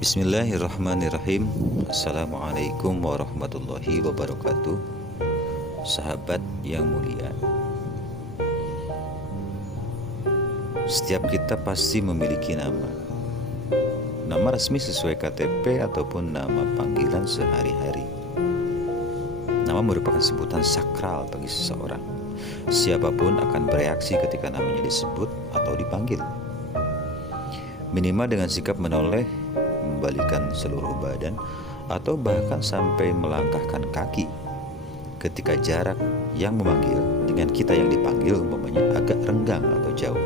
Bismillahirrahmanirrahim. Assalamualaikum warahmatullahi wabarakatuh. Sahabat yang mulia, setiap kita pasti memiliki nama. Nama resmi sesuai KTP ataupun nama panggilan sehari-hari. Nama merupakan sebutan sakral bagi seseorang. Siapapun akan bereaksi ketika namanya disebut atau dipanggil. Minimal dengan sikap menoleh, membalikan seluruh badan, atau bahkan sampai melangkahkan kaki ketika jarak yang memanggil dengan kita yang dipanggil umpamanya agak renggang atau jauh.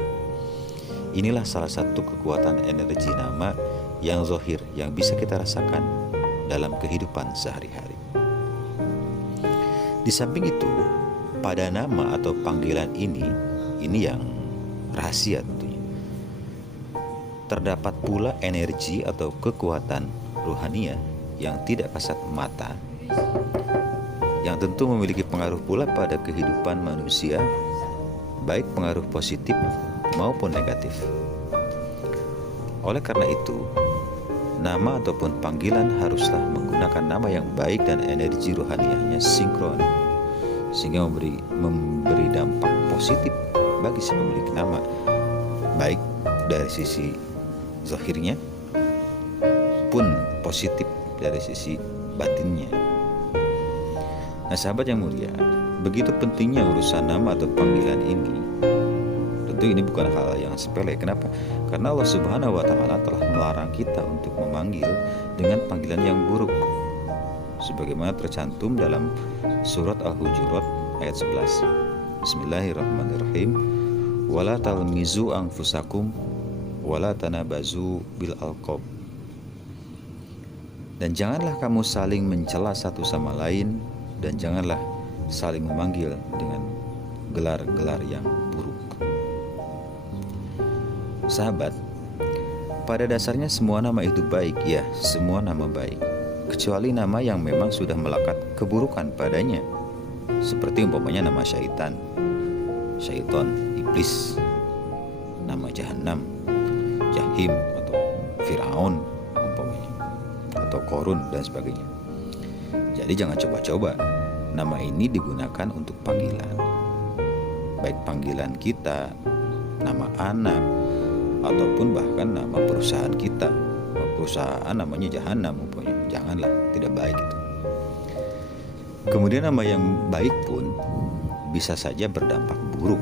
Inilah salah satu kekuatan energi nama yang zahir yang bisa kita rasakan dalam kehidupan sehari-hari. Di samping itu, pada nama atau panggilan ini yang rahasia tentunya. Terdapat pula energi atau kekuatan ruhania yang tidak kasat mata, yang tentu memiliki pengaruh pula pada kehidupan manusia, baik pengaruh positif maupun negatif. Oleh karena itu, nama ataupun panggilan haruslah menggunakan nama yang baik dan energi ruhanianya sinkron, sehingga memberi dampak positif bagi si pemilik nama, baik dari sisi zahirnya pun positif dari sisi batinnya. Nah, sahabat yang mulia, begitu pentingnya urusan nama atau panggilan ini. Tentu ini bukan hal yang sepele. Kenapa? Karena Allah Subhanahu wa Ta'ala telah melarang kita untuk memanggil dengan panggilan yang buruk, sebagaimana tercantum dalam surat Al-Hujurat ayat 11. Bismillahirrahmanirrahim. Wala talmizu anfusakum wala tanabazu bil alqab. Dan janganlah kamu saling mencela satu sama lain, dan janganlah saling memanggil dengan gelar-gelar yang buruk. Sahabat, pada dasarnya semua nama itu baik, ya, semua nama baik, kecuali nama yang memang sudah melekat keburukan padanya, seperti umpamanya nama syaitan, iblis, nama jahanam, Jahim, atau Firaun umpamanya, atau Korun dan sebagainya. Jadi jangan coba-coba nama ini digunakan untuk panggilan, baik panggilan kita, nama anak, ataupun bahkan nama perusahaan kita. Perusahaan namanya jahanam umpamanya, janganlah, tidak baik itu. Kemudian nama yang baik pun bisa saja berdampak buruk.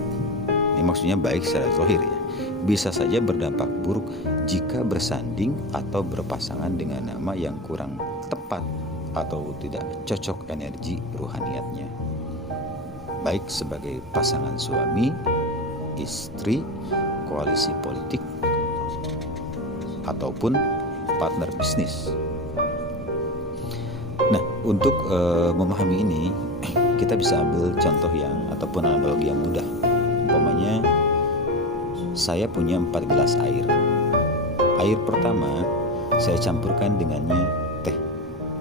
Ini maksudnya baik secara zahir, ya. Bisa saja berdampak buruk jika bersanding atau berpasangan dengan nama yang kurang tepat atau tidak cocok energi ruhaniatnya, baik sebagai pasangan suami, istri, koalisi politik, ataupun partner bisnis. Nah, untuk memahami ini, kita bisa ambil contoh yang ataupun analogi yang mudah. Umpamanya saya punya 4 gelas air. Air pertama saya campurkan dengannya teh.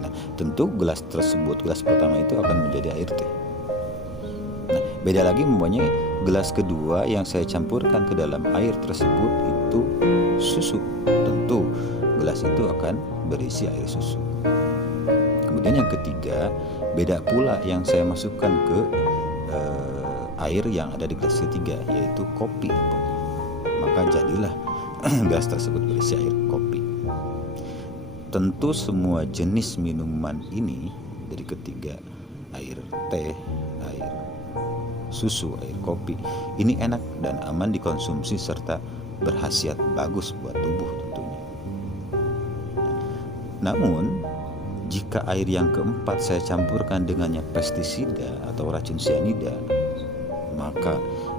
Nah, tentu gelas pertama itu akan menjadi air teh. Nah, beda lagi umpamanya gelas kedua yang saya campurkan ke dalam air tersebut itu susu. Tentu gelas itu akan berisi air susu. Kemudian yang ketiga, beda pula yang saya masukkan ke air yang ada di gelas ketiga, yaitu kopi. Maka jadilah gelas tersebut berisi air kopi. Tentu semua jenis minuman ini, dari ketiga, air teh, air susu, air kopi, ini enak dan aman dikonsumsi serta berkhasiat bagus buat tubuh tentunya. Namun jika air yang keempat saya campurkan dengannya pestisida atau racun sianida, maka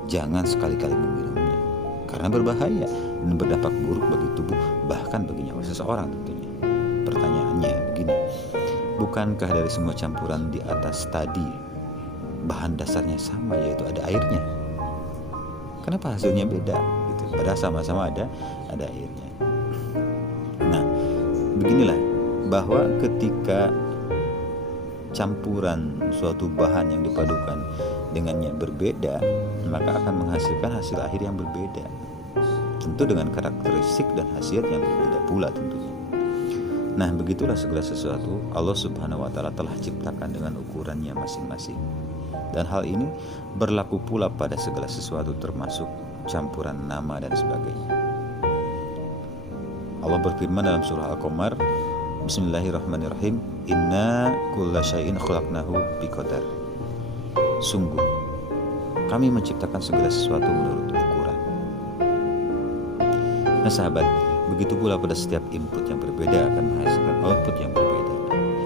jangan sekali-kali meminumnya, karena berbahaya dan berdampak buruk bagi tubuh, bahkan bagi nyawa seseorang tentunya. Pertanyaannya begini, bukankah dari semua campuran di atas tadi bahan dasarnya sama, yaitu ada airnya? Kenapa hasilnya beda? Gitu. Padahal sama-sama ada airnya. Nah, beginilah, bahwa ketika campuran suatu bahan yang dipadukan dengannya berbeda, maka akan menghasilkan hasil akhir yang berbeda. tentu dengan karakteristik dan khasiat yang berbeda pula tentunya. Nah, begitulah segala sesuatu Allah Subhanahu wa Ta'ala telah ciptakan dengan ukurannya masing-masing. Dan hal ini berlaku pula pada segala sesuatu, termasuk campuran nama dan sebagainya. Allah berfirman dalam surah Al-Qamar, Bismillahirrahmanirrahim, Inna kulla syai'in khalaqnahu biqadar. Sungguh kami menciptakan segala sesuatu menurut ukuran. Nah sahabat, begitu pula pada setiap input yang berbeda akan menghasilkan output yang berbeda.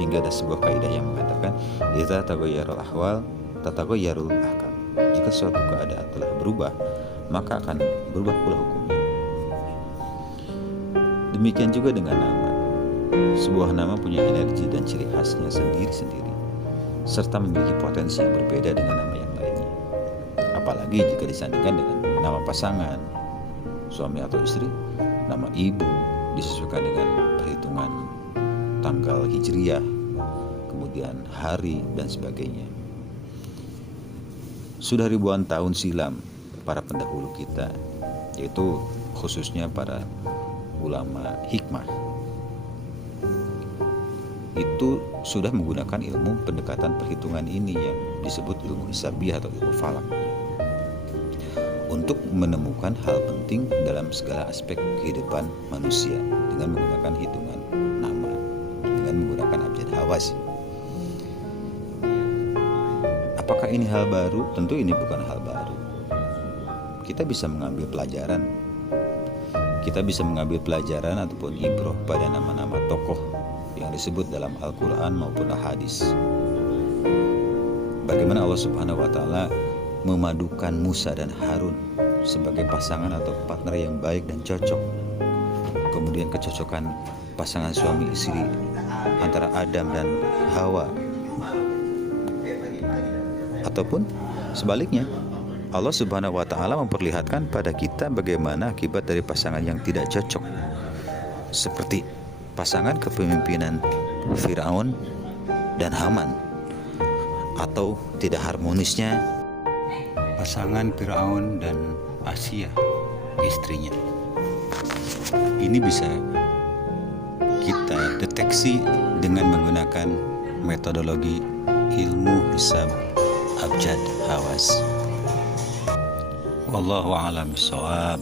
Hingga ada sebuah kaidah yang mengatakan, idza taghayyarul ahwal tataghayyarul ahkam. Jika suatu keadaan telah berubah, maka akan berubah pula hukumnya. Demikian juga dengan nama. Sebuah nama punya energi dan ciri khasnya sendiri-sendiri, serta memiliki potensi yang berbeda dengan nama yang lainnya. Apalagi jika disandingkan dengan nama pasangan, suami atau istri, nama ibu disesuaikan dengan perhitungan tanggal hijriyah, kemudian hari dan sebagainya. Sudah ribuan tahun silam para pendahulu kita, yaitu khususnya para ulama hikmah, itu sudah menggunakan ilmu pendekatan perhitungan ini yang disebut ilmu hisabiyah atau ilmu falak, untuk menemukan hal penting dalam segala aspek kehidupan manusia dengan menggunakan hitungan nama, dengan menggunakan abjad hawas. Apakah ini hal baru? Tentu ini bukan hal baru. Kita bisa mengambil pelajaran. Kita bisa mengambil pelajaran ataupun ibroh pada nama-nama tokoh yang disebut dalam Al-Quran maupun Al-Hadis. Bagaimana Allah Subhanahu wa Ta'ala memadukan Musa dan Harun sebagai pasangan atau partner yang baik dan cocok. Kemudian kecocokan pasangan suami istri antara Adam dan Hawa. Ataupun sebaliknya, Allah Subhanahu wa Ta'ala memperlihatkan pada kita bagaimana akibat dari pasangan yang tidak cocok, seperti pasangan kepemimpinan Firaun dan Haman, atau tidak harmonisnya pasangan Firaun dan Asia, istrinya. Ini bisa kita deteksi dengan menggunakan metodologi ilmu hisab abjad hawas. Wallahu a'lam bishawab.